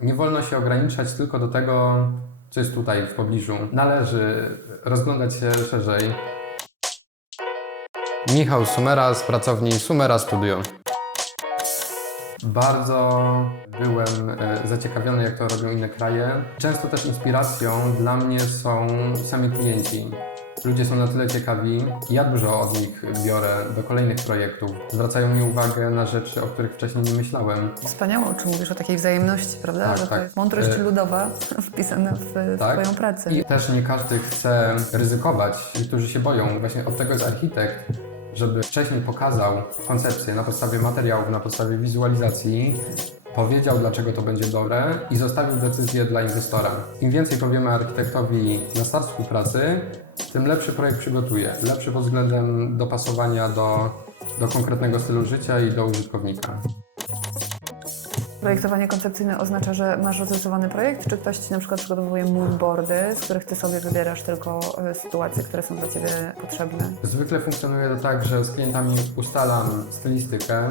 Nie wolno się ograniczać tylko do tego, co jest tutaj w pobliżu. Należy rozglądać się szerzej. Michał Sumera z pracowni Sumera Studio. Bardzo byłem e, zaciekawiony, jak to robią inne kraje. Często też inspiracją dla mnie są sami klienci. Ludzie są na tyle ciekawi, ja dużo od nich biorę do kolejnych projektów. Zwracają mi uwagę na rzeczy, o których wcześniej nie myślałem. Wspaniałe, o czym mówisz o takiej wzajemności, prawda? Tak, Że to tak. jest mądrość Y- ludowa wpisana w Tak. Twoją pracę. I też nie każdy chce ryzykować. Niektórzy się boją. Właśnie od tego jest architekt, żeby wcześniej pokazał koncepcję na podstawie materiałów, na podstawie wizualizacji, powiedział, dlaczego to będzie dobre i zostawił decyzję dla inwestora. Im więcej powiemy architektowi na start współpracy, tym lepszy projekt przygotuje. Lepszy pod względem dopasowania do, do konkretnego stylu życia i do użytkownika. Projektowanie koncepcyjne oznacza, że masz rozrysowany projekt, czy ktoś Ci na przykład przygotowuje moodboardy, z których Ty sobie wybierasz tylko e, sytuacje, które są dla Ciebie potrzebne? Zwykle funkcjonuje to tak, że z klientami ustalam stylistykę,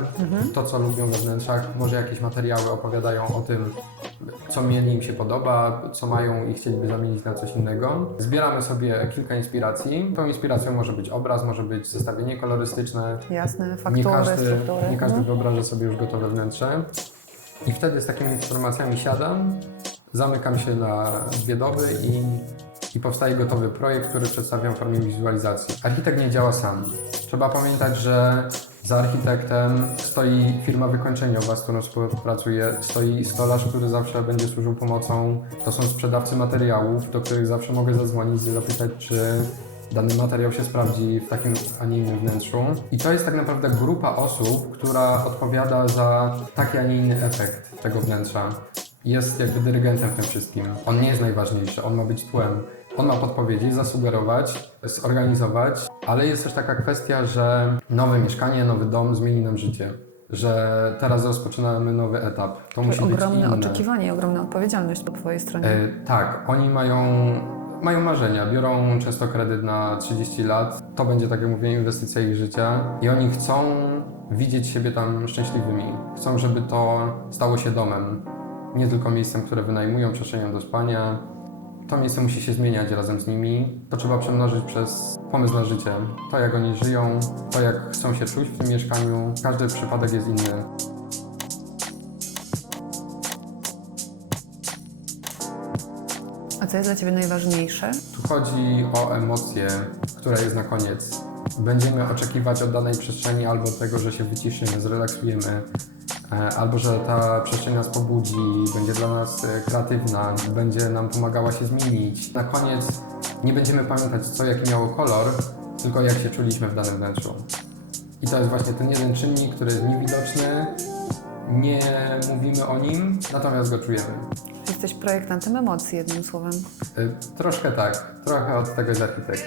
to co lubią we wnętrzach, może jakieś materiały opowiadają o tym, co mieli im się podoba, co mają i chcieliby zamienić na coś innego. Zbieramy sobie kilka inspiracji. Tą inspiracją może być obraz, może być zestawienie kolorystyczne. Jasne, Nie faktury, każdy, struktury. nie każdy Mhm. wyobraża sobie już gotowe wnętrze. I wtedy z takimi informacjami siadam, zamykam się na dwie doby i, i powstaje gotowy projekt, który przedstawiam w formie wizualizacji. Architekt nie działa sam. Trzeba pamiętać, że za architektem stoi firma wykończeniowa, z którą współpracuję, stoi stolarz, który zawsze będzie służył pomocą. To są sprzedawcy materiałów, do których zawsze mogę zadzwonić i zapytać, czy dany materiał się sprawdzi w takim, a nie innym wnętrzu. I to jest tak naprawdę grupa osób, która odpowiada za taki, a nie inny efekt tego wnętrza. Jest jakby dyrygentem w tym wszystkim. On nie jest najważniejszy, on ma być tłem. On ma podpowiedzieć, zasugerować, zorganizować, ale jest też taka kwestia, że nowe mieszkanie, nowy dom zmieni nam życie. Że teraz rozpoczynamy nowy etap. To musi być Ogromne inne. oczekiwanie i ogromna odpowiedzialność po Twojej stronie. E, tak, oni mają, mają marzenia, biorą często kredyt na 30 lat. To będzie, tak jak mówiłem, inwestycja ich życia i oni chcą widzieć siebie tam szczęśliwymi. Chcą, żeby to stało się domem. Nie tylko miejscem, które wynajmują, przestrzenią do spania. To miejsce musi się zmieniać razem z nimi. To trzeba przemnożyć przez pomysł na życie. To, jak oni żyją, to, jak chcą się czuć w tym mieszkaniu. Każdy przypadek jest inny. A co jest dla Ciebie najważniejsze? Tu chodzi o emocję, która jest na koniec. Będziemy oczekiwać od danej przestrzeni albo tego, że się wyciszymy, zrelaksujemy, albo że ta przestrzeń nas pobudzi, będzie dla nas e, kreatywna, będzie nam pomagała się zmienić. Na koniec nie będziemy pamiętać, co jaki miało kolor, tylko jak się czuliśmy w danym wnętrzu. I to jest właśnie ten jeden czynnik, który jest niewidoczny, nie mówimy o nim, natomiast go czujemy. Jesteś projektantem emocji, jednym słowem. E, Troszkę tak, trochę od tego jest architekt.